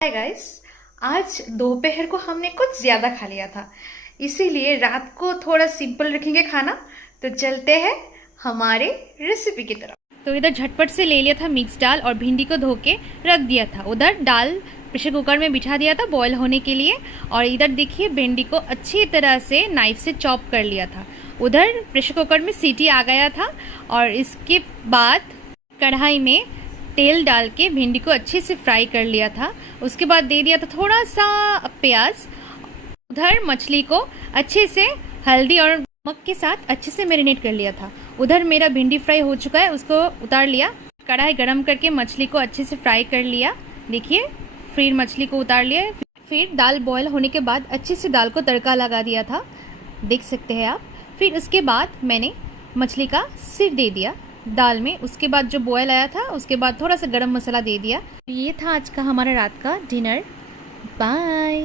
Hi guys. आज दोपहर को हमने कुछ ज़्यादा खा लिया था, इसीलिए रात को थोड़ा सिंपल रखेंगे खाना। तो चलते हैं हमारे रेसिपी की तरफ। तो इधर झटपट से ले लिया था मिक्स दाल और भिंडी को धो के रख दिया था। उधर दाल प्रेशर कुकर में बिठा दिया था बॉयल होने के लिए। और इधर देखिए भिंडी को अच्छी तरह से नाइफ से चॉप कर लिया था। उधर प्रेशर कुकर में सीटी आ गया था और इसके बाद कढ़ाई में तेल डाल के भिंडी को अच्छे से फ्राई कर लिया था। उसके बाद दे दिया था थोड़ा सा प्याज। उधर मछली को अच्छे से हल्दी और नमक के साथ अच्छे से मैरिनेट कर लिया था। उधर मेरा भिंडी फ्राई हो चुका है, उसको उतार लिया। कढ़ाई गरम करके मछली को अच्छे से फ्राई कर लिया। देखिए फिर मछली को उतार लिया। फिर दाल बॉयल होने के बाद अच्छे से दाल को तड़का लगा दिया था, देख सकते हैं आप। फिर उसके बाद मैंने मछली का सिर दे दिया दाल में। उसके बाद जो बॉयल आया था उसके बाद थोड़ा सा गरम मसाला दे दिया। ये था आज का हमारा रात का डिनर। बाय।